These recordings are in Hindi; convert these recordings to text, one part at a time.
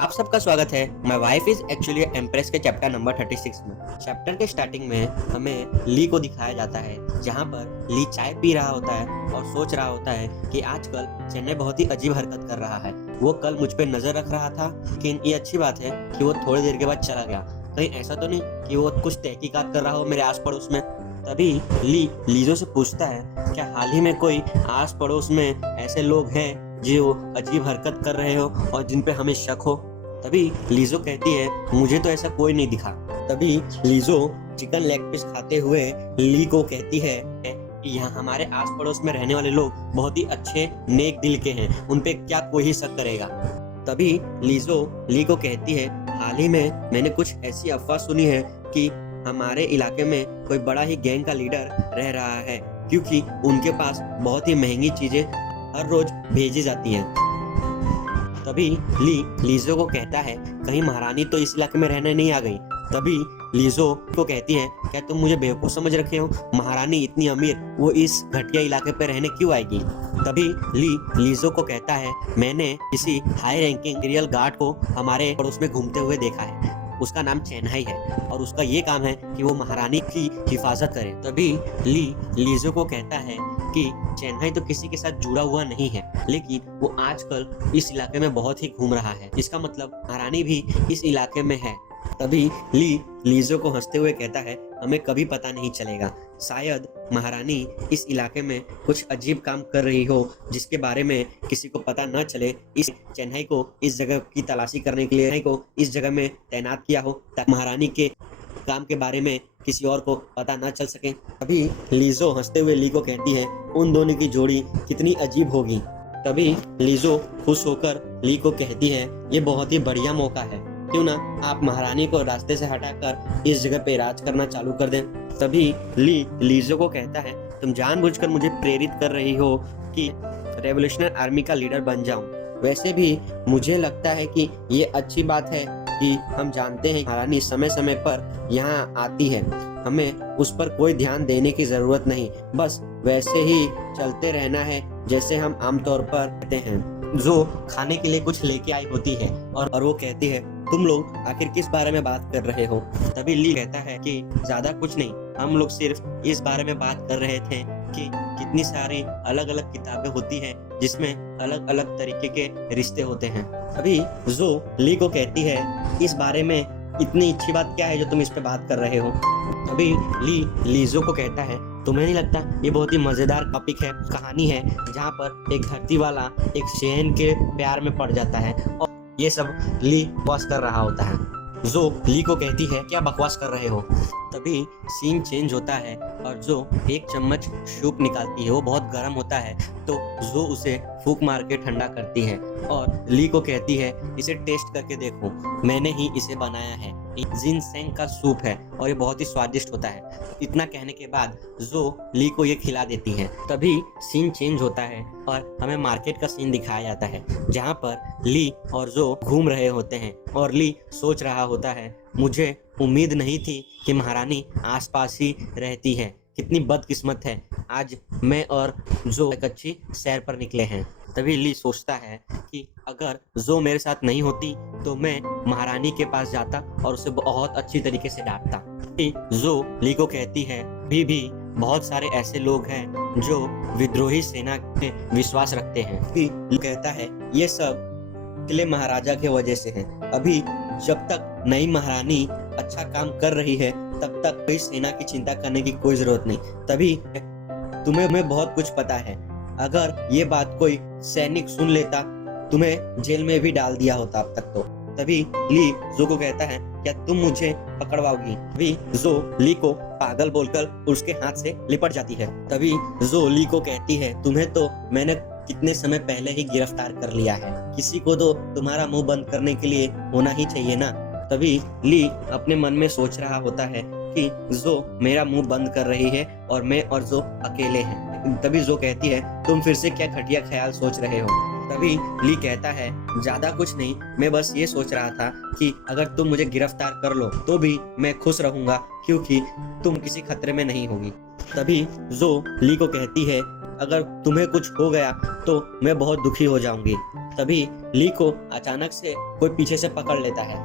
आप सबका स्वागत है my wife is actually empress के चैप्टर नंबर 36 में। चैप्टर के स्टार्टिंग में हमें ली को दिखाया जाता है, जहां पर ली चाय पी रहा होता है और सोच रहा होता है कि आजकल चेन्नई बहुत ही अजीब हरकत कर रहा है। वो कल मुझ पे नजर रख रहा था, लेकिन ये अच्छी बात है कि वो थोड़ी देर के बाद चला गया। कहीं ऐसा तो नहीं कि वो कुछ तहकीकात कर रहा हो मेरे आस पड़ोस में। तभी लीजो से पूछता है, क्या हाल ही में कोई आस पड़ोस में ऐसे लोग हैं जो अजीब हरकत कर रहे हो और जिन पे हमें शक हो। तभी लीजो कहती है, मुझे तो ऐसा कोई नहीं दिखा। तभी लीजो चिकन लेग पीस खाते हुए ली को कहती है कि यहाँ हमारे आस पड़ोस में रहने वाले लोग बहुत ही अच्छे नेक दिल के हैं, उन पे क्या कोई ही शक करेगा। तभी लीजो ली को कहती है, हाल ही में मैंने कुछ ऐसी अफवाह सुनी है कि हमारे इलाके में कोई बड़ा ही गैंग का लीडर रह रहा है, क्योंकि उनके पास बहुत ही महंगी चीजें हर रोज भेजी जाती हैं। तभी लीजो को कहता है, कहीं महारानी तो इस इलाके में रहने नहीं आ गई। तभी लीजो को कहती है, क्या तुम मुझे बेवकूफ समझ रखे हो? महारानी इतनी अमीर, वो इस घटिया इलाके पे रहने क्यों आएगी? तभी लीजो को कहता है, मैंने किसी हाई रैंकिंग रियल गार्ड को हमारे पड़ोस में घूमते हुए देखा है। उसका नाम चेन्नई है और उसका ये काम है कि वो महारानी की हिफाजत करे। तभी लीजो को कहता है कि चेन्नई तो किसी के साथ जुड़ा हुआ नहीं है, लेकिन वो आजकल इस इलाके में बहुत ही घूम रहा है। इसका मतलब महारानी भी इस इलाके में है। तभी लीजो को हंसते हुए कहता है, हमें कभी पता नहीं चलेगा, शायद महारानी इस इलाके में कुछ अजीब काम कर रही हो जिसके बारे में किसी को पता न चले। इस चेन्नई को इस जगह की तलाशी करने के लिए को इस जगह में तैनात किया हो, ताकि महारानी के काम के बारे में किसी और को पता न चल सके। अभी लीजो हंसते हुए ली को कहती है, उन दोनों की जोड़ी कितनी अजीब होगी। तभी लीजो खुश होकर ली को कहती है, ये बहुत ही बढ़िया मौका है, क्यों ना आप महारानी को रास्ते से हटाकर इस जगह पे राज करना चालू कर दें। तभी लीजो को कहता है, तुम जानबूझकर मुझे प्रेरित कर रही हो कि रेवोल्यूशनरी आर्मी का लीडर बन जाऊं। वैसे भी मुझे लगता है कि ये अच्छी बात है कि हम जानते हैं महारानी समय समय पर यहाँ आती है, हमें उस पर कोई ध्यान देने की जरूरत नहीं, बस वैसे ही चलते रहना है जैसे हम आमतौर पर रहते हैं। जो खाने के लिए कुछ लेके आई होती है और वो कहती है, तुम लोग आखिर किस बारे में बात कर रहे हो? तभी ली कहता है कि ज्यादा कुछ नहीं, हम लोग सिर्फ इस बारे में बात कर रहे थे कि कितनी सारी अलग अलग किताबें होती हैं जिसमें अलग अलग तरीके के रिश्ते होते हैं। अभी जो ली को कहती है, इस बारे में इतनी अच्छी बात क्या है जो तुम इस पे बात कर रहे हो? अभी लीजो को कहता है, तुम्हें नहीं लगता ये बहुत ही मजेदार टॉपिक है, कहानी है जहाँ पर एक धरती वाला एक शेन के प्यार में पड़ जाता है और ये सब ली बकवास कर रहा होता है। जो ली को कहती है, क्या बकवास कर रहे हो? तभी सीन चेंज होता है और जो एक चम्मच सूप निकालती है, वो बहुत गर्म होता है, तो जो उसे फूंक मार के ठंडा करती है और ली को कहती है, इसे टेस्ट करके देखो, मैंने ही इसे बनाया है, जिनसेंग का सूप है और ये बहुत ही स्वादिष्ट होता है। इतना कहने के बाद जो ली को ये खिला देती है। तभी सीन चेंज होता है और हमें मार्केट का सीन दिखाया जाता है, जहाँ पर ली और जो घूम रहे होते हैं और ली सोच रहा होता है, मुझे उम्मीद नहीं थी कि महारानी आसपास ही रहती है, कितनी बदकिस्मत है, आज मैं और जो एक अच्छी सैर पर निकले हैं। तभी ली सोचता है कि अगर जो मेरे साथ नहीं होती तो मैं महारानी के पास जाता और उसे बहुत अच्छी तरीके से डांटता। जो ली को कहती है, भी बहुत सारे ऐसे लोग हैं जो विद्रोही सेना में विश्वास रखते हैं। ली कहता है, ये सब किले महाराजा के वजह से है, अभी जब तक नई महारानी अच्छा काम कर रही है तब तक कोई सेना की चिंता करने की कोई जरूरत नहीं। तभी तुम्हें बहुत कुछ पता है, अगर ये बात कोई सैनिक सुन लेता तुम्हें जेल में भी डाल दिया होता अब तक तो। तभी ली जो को कहता है, क्या तुम मुझे पकड़वाओगी? तभी जो ली को पागल बोलकर उसके हाथ से लिपट जाती है। तभी जो ली को कहती है, तुम्हें तो मैंने कितने समय पहले ही गिरफ्तार कर लिया है, किसी को तो तुम्हारा मुंह बंद करने के लिए होना ही चाहिए ना। तभी ली अपने मन में सोच रहा होता है कि जो मेरा मुंह बंद कर रही है और मैं और जो अकेले हैं। तभी जो कहती है, तुम फिर से क्या घटिया ख्याल सोच रहे हो? तभी ली कहता है, ज्यादा कुछ नहीं, मैं बस ये सोच रहा था कि अगर तुम मुझे गिरफ्तार कर लो तो भी मैं खुश रहूंगा, क्योंकि तुम किसी खतरे में नहीं होगी। तभी जो ली को कहती है, अगर तुम्हें कुछ हो गया तो मैं बहुत दुखी हो जाऊंगी। तभी ली को अचानक से कोई पीछे से पकड़ लेता है।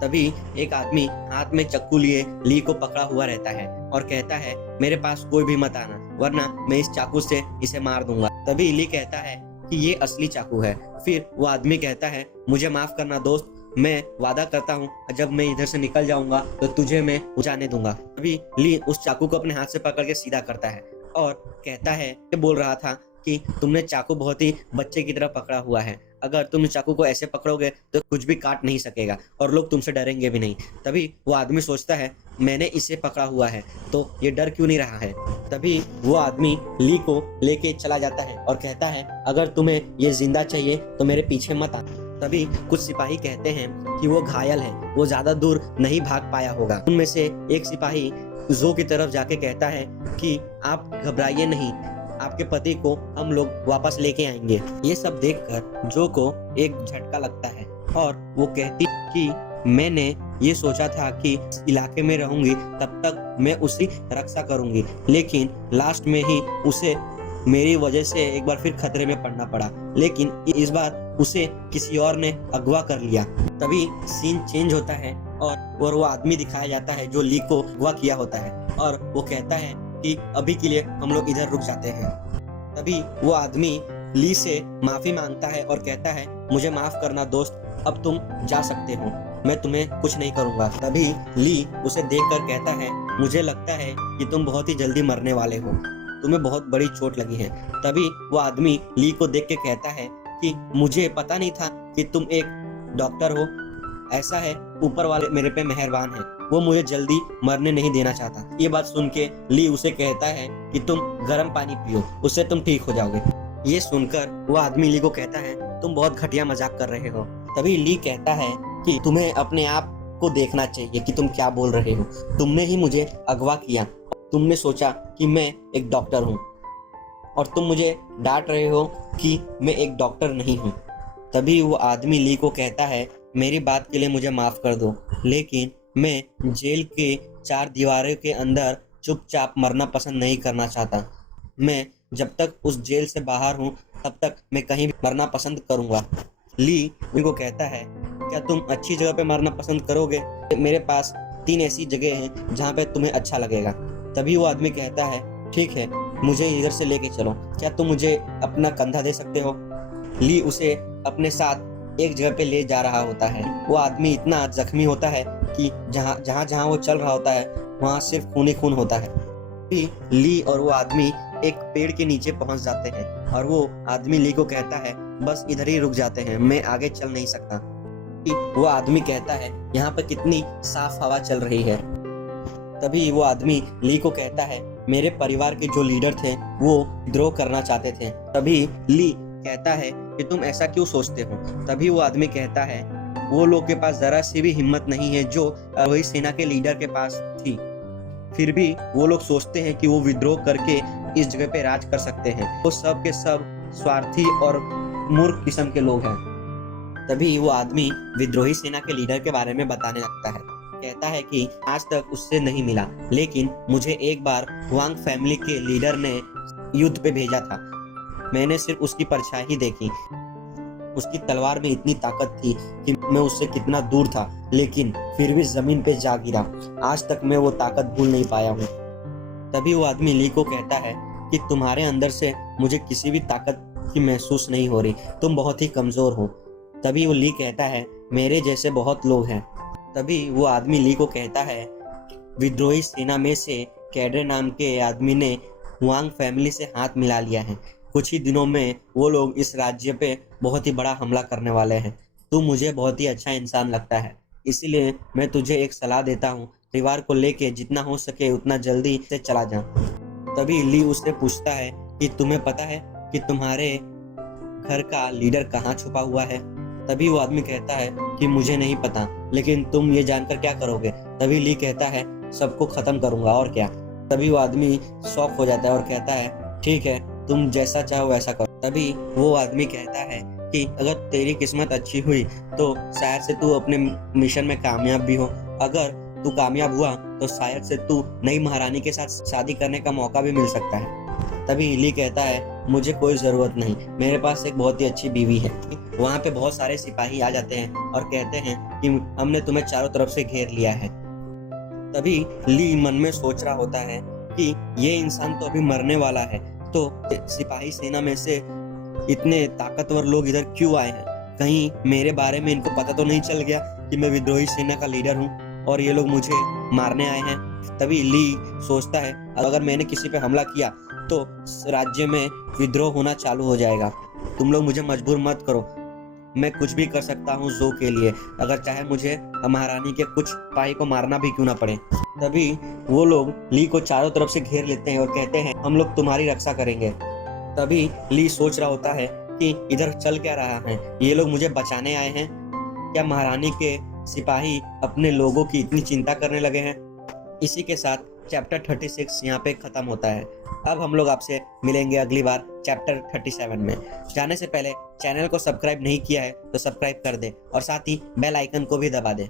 तभी एक आदमी हाथ में चाकू लिए ली को पकड़ा हुआ रहता है और कहता है, मेरे पास कोई भी मत आना, वरना मैं इस चाकू से इसे मार दूंगा। तभी ली कहता है कि ये असली चाकू है। फिर वो आदमी कहता है, मुझे माफ करना दोस्त, मैं वादा करता हूँ जब मैं इधर से निकल जाऊंगा तो तुझे मैं जाने दूंगा। तभी ली उस चाकू को अपने हाथ से पकड़ के सीधा करता है और कहता है कि बोल रहा था कि तुमने चाकू बहुत ही बच्चे की तरह पकड़ा हुआ है, अगर तुम चाकू को ऐसे पकड़ोगे तो कुछ भी काट नहीं सकेगा और लोग तुमसे डरेंगे भी नहीं। तभी वो आदमी सोचता है, मैंने इसे पकड़ा हुआ है तो ये डर क्यों नहीं रहा है। तभी वो आदमी ली को लेके चला जाता है और कहता है, अगर तुम्हें ये जिंदा चाहिए तो मेरे पीछे मत आना। तभी कुछ सिपाही कहते हैं कि वो घायल है, वो ज्यादा दूर नहीं भाग पाया होगा। उनमें से एक सिपाही जो की तरफ जाके कहता है कि आप घबराइए नहीं, आपके पति को हम लोग वापस लेके आएंगे। ये सब देखकर जो को एक झटका लगता है और वो कहती कि मैंने ये सोचा था कि इस इलाके में रहूंगी तब तक मैं उसकी रक्षा करूंगी, लेकिन लास्ट में ही उसे मेरी वजह से एक बार फिर खतरे में पड़ना पड़ा, लेकिन इस बार उसे किसी और ने अगवा कर लिया। तभी सीन चेंज होता है और वो आदमी दिखाया जाता है जो ली को अगवा किया होता है और वो कहता है कि अभी के लिए हम लोग इधर रुक जाते हैं। तभी वो आदमी ली से माफी मांगता है और कहता है, मुझे माफ करना दोस्त, अब तुम जा सकते हो, मैं तुम्हें कुछ नहीं करूंगा। तभी ली उसे देखकर कहता है, मुझे लगता है कि तुम बहुत ही जल्दी मरने वाले हो, तुम्हें बहुत बड़ी चोट लगी है। तभी वो आदमी ली को देख के कहता है कि मुझे पता नहीं था कि तुम एक डॉक्टर हो, ऐसा है ऊपर वाले मेरे पे मेहरबान है, वो मुझे जल्दी मरने नहीं देना चाहता। ये बात सुन के ली उसे कहता है कि तुम गर्म पानी पियो, उससे तुम ठीक हो जाओगे। ये सुनकर वो आदमी ली को कहता है, तुम बहुत घटिया मजाक कर रहे हो। तभी ली कहता है कि तुम्हें अपने आप को देखना चाहिए कि तुम क्या बोल रहे हो, तुमने ही मुझे अगवा किया, तुमने सोचा कि मैं एक डॉक्टर हूँ और तुम मुझे डांट रहे हो कि मैं एक डॉक्टर नहीं हूँ। तभी वो आदमी ली को कहता है, मेरी बात के लिए मुझे माफ कर दो, लेकिन मैं जेल के 4 दीवारों के अंदर चुपचाप मरना पसंद नहीं करना चाहता। मैं जब तक उस जेल से बाहर हूँ तब तक मैं कहीं भी मरना पसंद करूँगा। ली उनको कहता है, क्या तुम अच्छी जगह पे मरना पसंद करोगे? मेरे पास 3 ऐसी जगह हैं जहाँ पे तुम्हें अच्छा लगेगा। तभी वो आदमी कहता है, ठीक है, मुझे इधर से लेके चलो, क्या तुम मुझे अपना कंधा दे सकते हो? ली उसे अपने साथ एक जगह पे ले जा रहा होता है। वो आदमी इतना जख्मी होता है कि जहाँ वो चल रहा होता है वहाँ सिर्फ खून ही खून होता है। फिर ली और वो आदमी एक पेड़ के नीचे पहुंच जाते हैं और वो आदमी ली को कहता है, बस इधर ही रुक जाते हैं, मैं आगे चल नहीं सकता। वो आदमी कहता है, यहाँ पे कितनी साफ हवा चल रही है। तभी वो आदमी ली को कहता है, मेरे परिवार के जो लीडर थे वो विद्रोह करना चाहते थे। तभी ली कहता है कि तुम ऐसा क्यों सोचते हो? तभी वो आदमी कहता है, वो लोग के पास जरा सी भी हिम्मत नहीं है जो वही सेना के लीडर के पास थी, फिर भी वो लोग सोचते हैं कि वो विद्रोह करके इस जगह पे राज कर सकते हैं। वो सब के सब स्वार्थी और मूर्ख किस्म के लोग हैं। तभी वो आदमी विद्रोही सेना के लीडर के बारे में बताने लगता है, कहता है कि आज तक उससे नहीं मिला, लेकिन मुझे एक बार वांग फैमिली के लीडर ने युद्ध पे भेजा था, मैंने सिर्फ उसकी परछाई ही देखी, उसकी तलवार में इतनी ताकत थी कि मैं उससे कितना दूर था, लेकिन फिर भी जमीन पे जा गिरा, आज तक मैं वो ताकत भूल नहीं पाया हूँ। तभी वो आदमी ली को कहता है कि तुम्हारे अंदर से मुझे किसी भी ताकत की महसूस नहीं हो रही, तुम बहुत ही कमजोर हो। तभी वो ली कहता है, मेरे जैसे बहुत लोग हैं। तभी वो आदमी ली को कहता है, विद्रोही सेना में से कैडरे नाम के आदमी ने वांग फैमिली से हाथ मिला लिया है, कुछ ही दिनों में वो लोग इस राज्य पे बहुत ही बड़ा हमला करने वाले हैं। तू मुझे बहुत ही अच्छा इंसान लगता है, इसीलिए मैं तुझे एक सलाह देता हूँ, परिवार को लेके जितना हो सके उतना जल्दी से चला जा। तभी ली उससे पूछता है कि तुम्हें पता है कि तुम्हारे घर का लीडर कहाँ छुपा हुआ है? तभी वो आदमी कहता है कि मुझे नहीं पता, लेकिन तुम ये जानकर क्या करोगे? तभी ली कहता है, सबको खत्म करूंगा, और क्या। तभी वो आदमी शॉक हो जाता है और कहता है, ठीक है, तुम जैसा चाहो वैसा करो। तभी वो आदमी कहता है कि अगर तेरी किस्मत अच्छी हुई तो शायद से तू अपने मिशन में कामयाब भी हो। अगर तू कामयाब हुआ तो शायद से तू नई महारानी के साथ शादी करने का मौका भी मिल सकता है। तभी ली कहता है, मुझे कोई ज़रूरत नहीं, मेरे पास एक बहुत ही अच्छी बीवी है। वहाँ पे बहुत सारे सिपाही आ जाते हैं और कहते हैं कि हमने तुम्हें चारों तरफ से घेर लिया है। तभी ली मन में सोच रहा होता है कि ये इंसान तो अभी मरने वाला है, तो सिपाही सेना में से इतने ताकतवर लोग इधर क्यों आए हैं? कहीं मेरे बारे में इनको पता तो नहीं चल गया कि मैं विद्रोही सेना का लीडर हूँ और ये लोग मुझे मारने आए हैं। तभी ली सोचता है, अगर मैंने किसी पे हमला किया तो राज्य में विद्रोह होना चालू हो जाएगा। तुम लोग मुझे मजबूर मत करो, मैं कुछ भी कर सकता हूँ जो के लिए, अगर चाहे मुझे महारानी के कुछ सिपाही को मारना भी क्यों ना पड़े। तभी वो लोग ली को चारों तरफ से घेर लेते हैं और कहते हैं, हम लोग तुम्हारी रक्षा करेंगे। तभी ली सोच रहा होता है कि इधर चल क्या रहा है, ये लोग मुझे बचाने आए हैं, क्या महारानी के सिपाही अपने लोगों की इतनी चिंता करने लगे हैं। इसी के साथ चैप्टर 36 यहाँ पे खत्म होता है। अब हम लोग आपसे मिलेंगे अगली बार चैप्टर 37 में। जाने से पहले चैनल को सब्सक्राइब नहीं किया है तो सब्सक्राइब कर दे और साथ ही बेल आइकन को भी दबा दे।